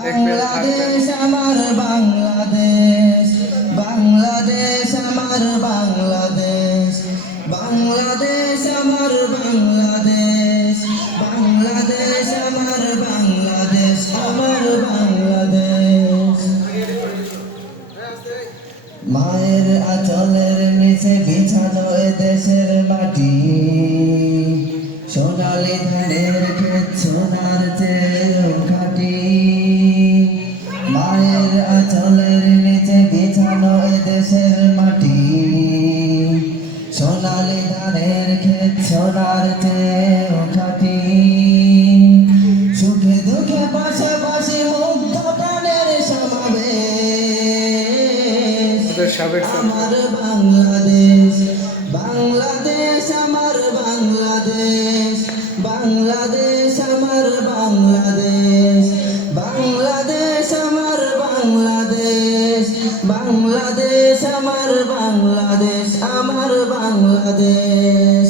বাংলাদেশ আমার বাংলাদেশ, বাংলাদেশ আমার বাংলাদেশ, বাংলাদেশ আমার বাংলাদেশ, বাংলাদেশ আমার বাংলাদেশ, আমার বাংলাদেশ। মায়ের আঁচলের নিচে বিছানো এ দেশের মাটি, সোনালি ধানের ক্ষেত সোনার চেয়েও খাঁটি। মায়ের আঁচলের নিচে বিছানো এ দেশের মাটি, সোনালি ধানের ক্ষেত সোনার চেয়েও খাঁটি। সুখে দুঃখে পাশাপাশি মুগ্ধ প্রাণের সমাবেশ। আমার বাংলাদেশ, বাংলাদেশ আমার বাংলাদেশ, বাংলাদেশ আমার বাংলাদেশ, বাংলাদেশ আমার বাংলাদেশ, বাংলাদেশ আমার বাংলাদেশ, আমার বাংলাদেশ।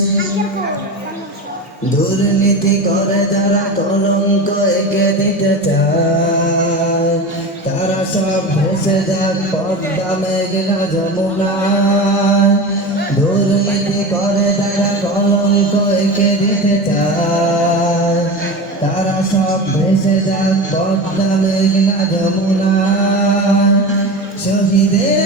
দুর্নীতি করে যারা কলঙ্ক এঁকে দিতে চায়, তারা সব ভেসে যাক পদ্মা মেঘনা যমুনায়। দুর্নীতি করে যারা কলঙ্ক এঁকে দিতে চায়, তারা সব ভেসে যাক পদ্মা মেঘনা যমুনায়। শহীদের